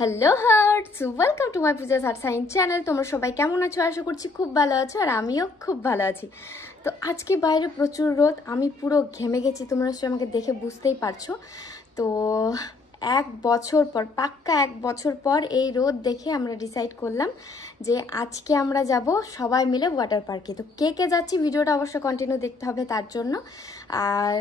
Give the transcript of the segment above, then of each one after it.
Hello hearts, welcome to my Puja's art science channel. তোমরা সবাই কেমন আছো? আশা করছি খুব ভালো আছো, আর আমিও খুব ভালো আছি। তো আজকে বাইরে প্রচুর রোদ, আমি পুরো ঘেমে গেছি, তোমরা আমাকে দেখে বুঝতেই পারছো। তো পাক্কা এক বছর পর এই রোদ দেখে আমরা ডিসাইড করলাম যে আজকে আমরা যাব সবাই মিলে ওয়াটার পার্কে। তো কে কে যাচ্ছি ভিডিওটা অবশ্যই কন্টিনিউ দেখতে হবে তার জন্য। আর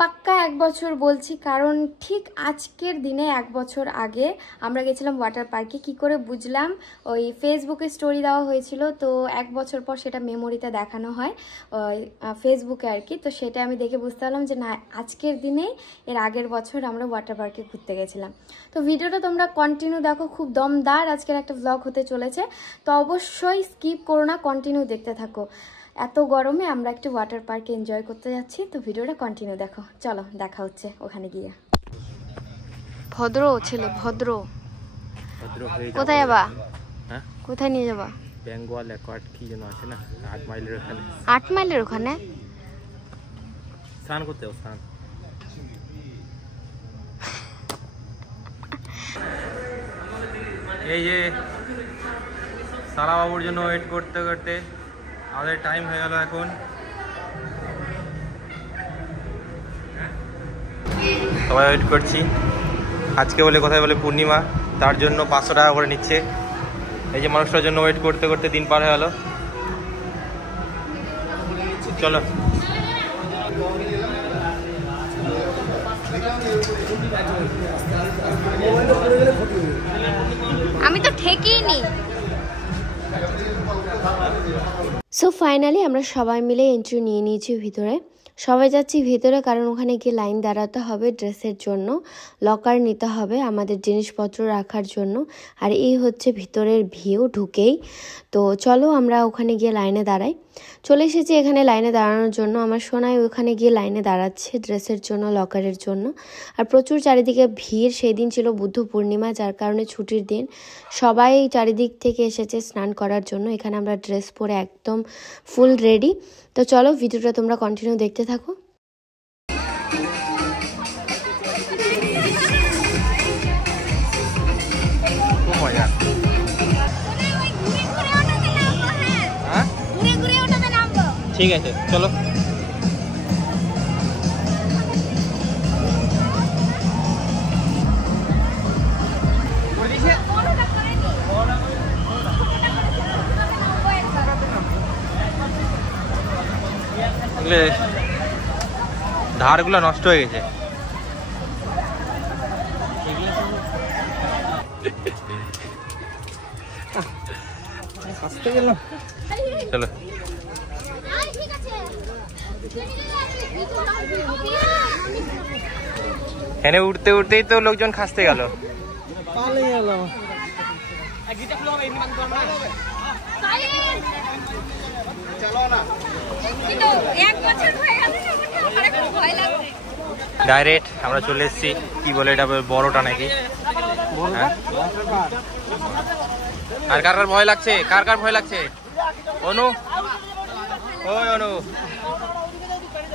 পাক্কা এক বছর বলছি কারণ ঠিক আজকের দিনে এক বছর আগে আমরা গেছিলাম ওয়াটার পার্কে। কি করে বুঝলাম? ওই ফেসবুকে স্টোরি দেওয়া হয়েছিল, তো এক বছর পর সেটা মেমোরিতে দেখানো হয় ওই ফেসবুকে আর কি। তো সেটা আমি দেখে বুঝতে পারলাম যে না, আজকের দিনেই এর আগের বছর আমরা ওয়াটার পার্কে ঘুরতে গেছিলাম। তো ভিডিওটা তোমরা কন্টিনিউ দেখো, খুব দমদার আজকের একটা ভ্লগ হতে চলেছে। তো অবশ্যই স্কিপ করো না, কন্টিনিউ দেখতে থাকো। এত গরমে আমরা একটু ওয়াটার পার্কে এনজয় করতে যাচ্ছি, তো ভিডিওটা কন্টিনিউ দেখো। চলো দেখা হচ্ছে ওখানে গিয়ে। ভদ্র ছেলে, ভদ্র। কোথায় যাবা? হ্যাঁ, কোথায় নিয়ে যাবা? বেঙ্গল অ্যাকোয়ার্ড কি যেন আছে না, 8 মাইলের ওখানে। 8 মাইলের ওখানে স্নান করতে স্নান। এই যে সালা বাবুর জন্য ওয়েট করতে করতে আমাদের টাইম হয়ে গেল এখন। সবাই ওয়েট করছি। আজকে বলে কোথায় বলে পূর্ণিমা, তার জন্য 500 টাকা করে নিচ্ছে। এই যে মানুষটার জন্য ওয়েট করতে করতে দিন পার হয়ে গেল। চলো আমি তো ঠেকেই নি। সো ফাইনালি আমরা সবাই মিলে এন্ট্রি নিয়ে নিয়েছি ভিতরে। সবাই যাচ্ছি ভিতরে কারণ ওখানে গিয়ে লাইন দাঁড়াতে হবে ড্রেসের জন্য, লকার নিতে হবে আমাদের জিনিসপত্র রাখার জন্য। আর এই হচ্ছে ভিতরের ভিউ ঢুকেই। তো চলো আমরা ওখানে গিয়ে লাইনে দাঁড়াই। চলে এসেছি এখানে লাইনে দাঁড়ানোর জন্য। আমার সোনাই ওখানে গিয়ে লাইনে দাঁড়াচ্ছে ড্রেসের জন্য, লকারের জন্য। আর প্রচুর চারিদিকে ভিড়। সেই দিন ছিল বুদ্ধ পূর্ণিমা, যার কারণে ছুটির দিন। সবাই চারিদিক থেকে এসেছে স্নান করার জন্য। এখানে আমরা ড্রেস পরে একদম ফুল রেডি। তো চলো ভিডিওটা তোমরা কন্টিনিউ দেখতে থাকো। ঠিক আছে চলো। ধারগুলো নষ্ট হয়ে গেছে। চলো এখানে উঠতে উঠতেই তো লোকজন খাসতে গেল। ডাইরেক্ট আমরা চলে এসেছি। কি বলে এটা, বড়টা নাকি? আর কার কার ভয় লাগছে? কার কার ভয় লাগছে? অনু, ওই অনু,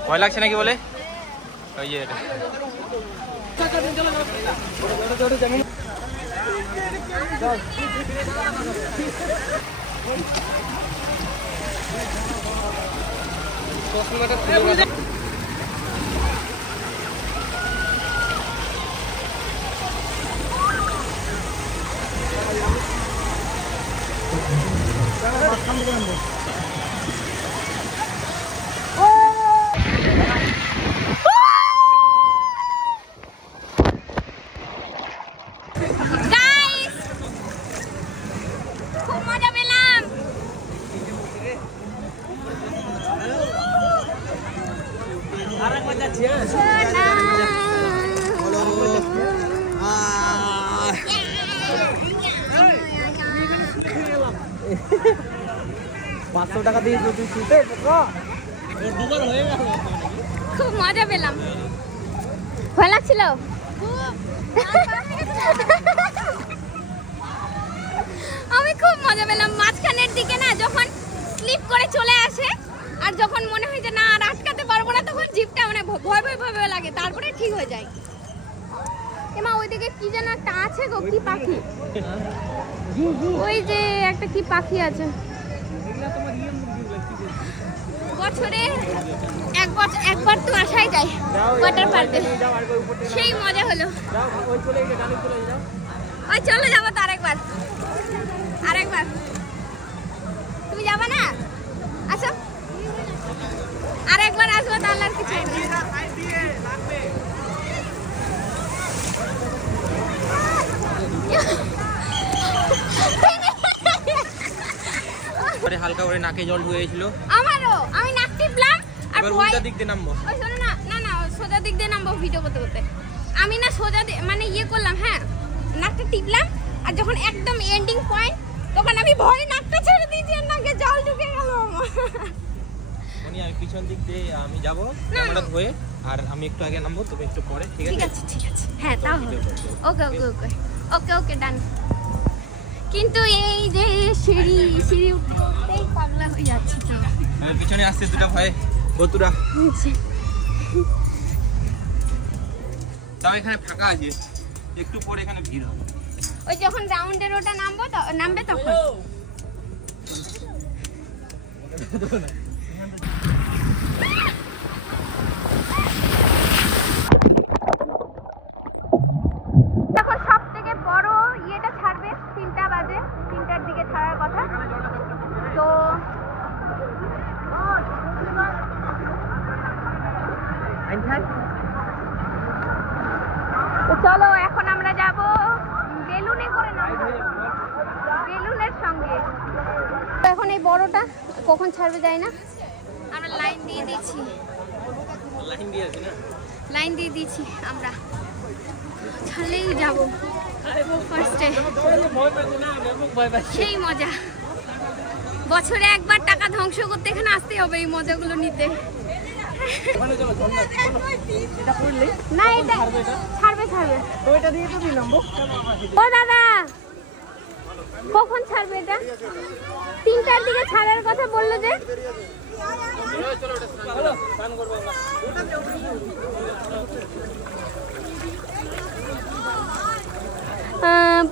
ভয় লাগছে নাকি বলে? ওই যে টাকা দিয়ে খুব মজা পেলাম। ভয় লাগছিল? আমি খুব মজা পেলাম। মাঝখানের দিকে না যখন স্লিপ করে চলে আসে, আর যখন মনে হয় যে না আর আটকাতে পারবো না, তখন জিপটা মানে ভয় ভয় ভয় লাগে, তারপরে ঠিক হয়ে যায়। এমা ওইদিকে কি যেন একটা আছে গো, কি পাখি? ওই যে একটা কি পাখি আছে। বছরে একবার তো আসাই যায় ওয়াটার পার্কে, সেই মজা হলো। ওই চলে যাবো তো আরেকবার। তুমি যাবা না? আসো, আরেকবার আসবো তাহলে আর কিছু হালকা করে নাকে জল ঢুকেছিল আমারও। আমি নাক টিপলাম আর সোজা দিক দিয়ে নামবো। ওই শোনো না সোজা দিক দিয়ে নামবো ভিডিও করতে। আমি না সোজা মানে ইয়ে করলাম, হ্যাঁ নাকটা টিপলাম, আর যখন একদম এন্ডিং পয়েন্ট তখন আমি ভয়ে নাকটা ছেড়ে দিয়েছি আর নাকে জল ঢুকে গেল আমার। আমি পিছন দিক দিয়ে আমি যাবো ক্যামেরা ধরে, আর আমি একটু আগে নামবো, তুমি একটু পরে। ঠিক আছে ঠিক আছে, হ্যাঁ তাও ওকে ডান। কিন্তু এই যে সিঁড়ি উঠতেই পাগলা হয়ে যাচ্ছে। তো পিছনে আসছে দুটো ভয়ে বতুরা, তাও এখানে ফাঁকা আছে, একটু পরে এখানে ভিড় হবে। ওই যখন রাউন্ডের ওটা নামবে তখন। এখন সব থেকে বড় ইয়েটা ছাড়বে 3টা বাজে, 3টার দিকে ছাড়ার কথা। তো চলো এখন আমরা যাব বেলুনে করে নামবো, বেলুনের সঙ্গে। এখন এই বড়টা কখন ছাড়বে যায় না, আমরা লাইন দিয়ে দিয়েছি আমরা, ছাড়লেই যাবো ফার্স্টে। সেই মজা, বছরে একবার টাকা ধ্বংস করতে এখানে আসতে হবে এই মজাগুলো নিতে। না এটা ছাড়বে ও দাদা, কখন ছাড়বে এটা? 3টার দিকে ছাড়ার কথা বললো যে।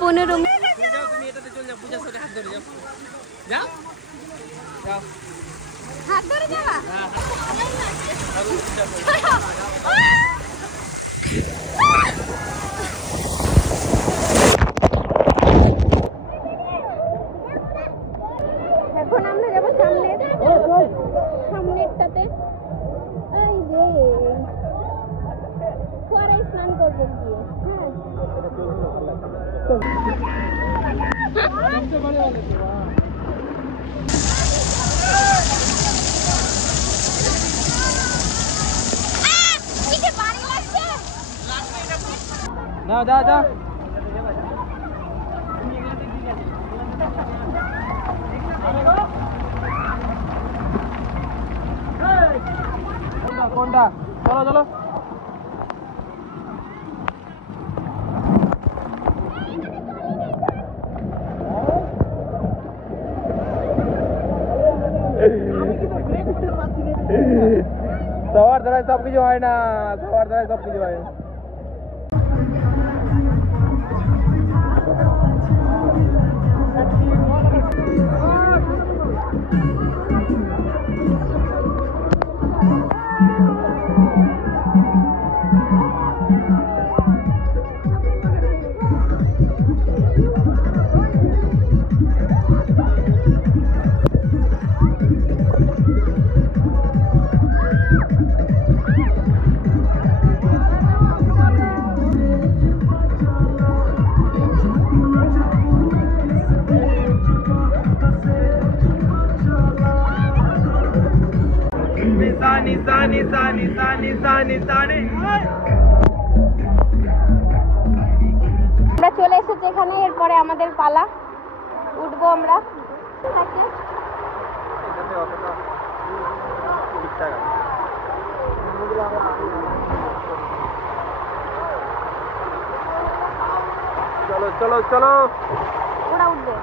পনেরো হাত ধরে যাবা। এখন আমরা যাবো সামনেরটাতে। এই যে ফোয়ারায় স্নান করবো গিয়ে। যা কোনটা? চলো সবার দ্বারাই সবকিছু হয় না, আমরা চলে এসেছি এখানে, এরপরে আমাদের পালা, উঠবো আমরা। চলো ওরা উঠবে।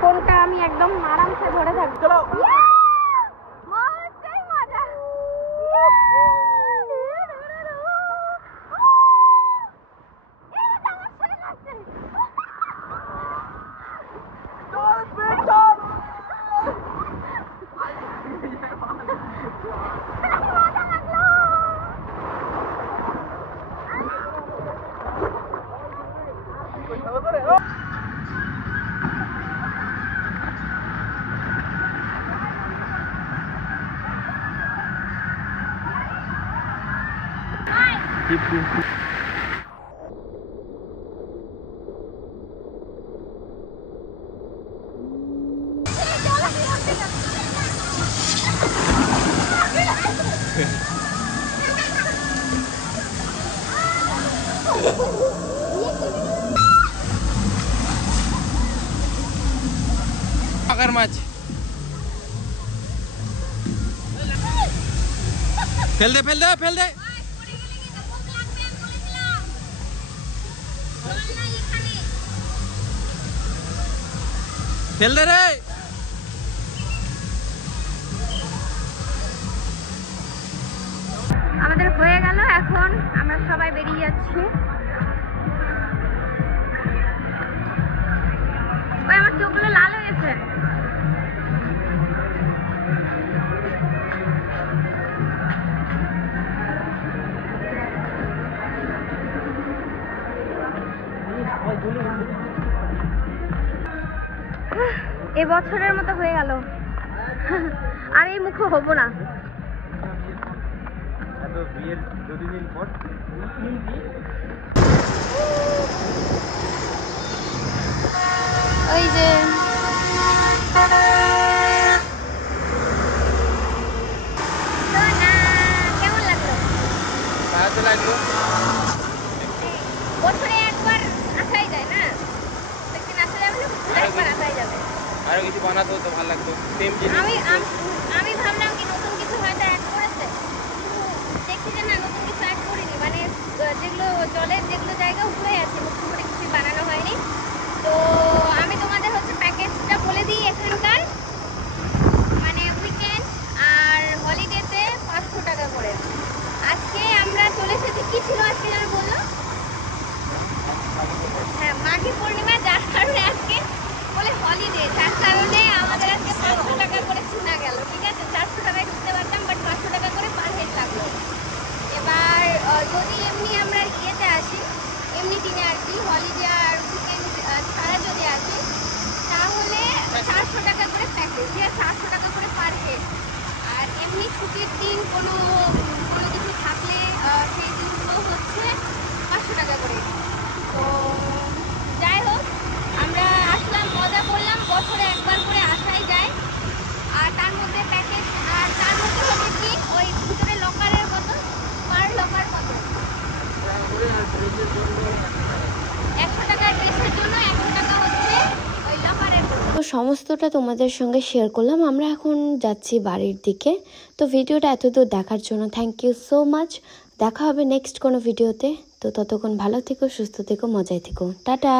ফোনটা আমি একদম আরামসে ধরে থাকবো। চলো পাকার মাছ fail they fail they fail they fail দে রে আমাদের হয়ে গেল, এখন আমরা সবাই বেরিয়ে যাচ্ছি। ওই আমার চোখগুলো লাল হয়ে গেছে। এবছরের মতো হয়ে গেল, আর এই মুখে হবো না। ওই যে কেমন লাগলো? ভালো লাগলো। বছরে একবার আসাই যায় না, একদিন আসা যাবে না, একবার আসাই যাবে। আরো কিছু বানাতো তো ভালো লাগতো, সেম জিনিস। আমি ভাবলাম কি নতুন কিছু হয়তো অ্যাড করেছে, দেখছি যে না নতুন কিছু অ্যাড করিনি, মানে যেগুলো জলের যেগুলো জায়গা উঠে আছে নতুন করে কিছু বানানো হয়নি। তো আমি তোমাদের হচ্ছে প্যাকেজটা বলে দিই এখানকার, মানে উইকেন্ড আর হলিডেতে 500 টাকা করে। আজকে আমরা চলে এসেছি, কি ছিল আজকে যেন বললো, হ্যাঁ মাঘী পূর্ণিমা, যার কারণে আজকে বলে হলিডে, যার কারণে আমাদের আজকে 500 টাকা করে শোনা গেল। ঠিক আছে, 400 টাকায় ঢুকতে পারতাম, বাট 500 টাকা করে পার হেড লাগলো। এবার যদি এমনি আমরা ইয়েতে আসি, এমনি দিনে আর কি হলিডে আর উইকেন্ড ছাড়া যদি আসি, তাহলে 400 টাকা করে প্যাকেজ, 400 টাকা করে পার হেড। আর এমনি ছুটির দিন কোনো কিছু থাকলে সেই দিনগুলো হচ্ছে 500 টাকা করে। তো যাই হোক, আমরা আসলাম, মজা করলাম, বছরে একবার করে আসাই যায়। আর তার মধ্যে প্যাকেজ, আর তার মধ্যে হচ্ছে কি ওই ভিতরে লকারের মতো, পার লকার কত 100 টাকার ড্রেসের জন্য 100 টাকা হচ্ছে ওই লকারের। তো সমস্তটা তোমাদের সঙ্গে শেয়ার করলাম। আমরা এখন যাচ্ছি বাড়ির দিকে। তো ভিডিওটা এতদূর দেখার জন্য থ্যাংক ইউ সো মাচ। দেখা হবে নেক্সট কোনো ভিডিওতে। তো ততক্ষণ ভালো থেকো, সুস্থ থেকো, মজায় থেকো, টাটা।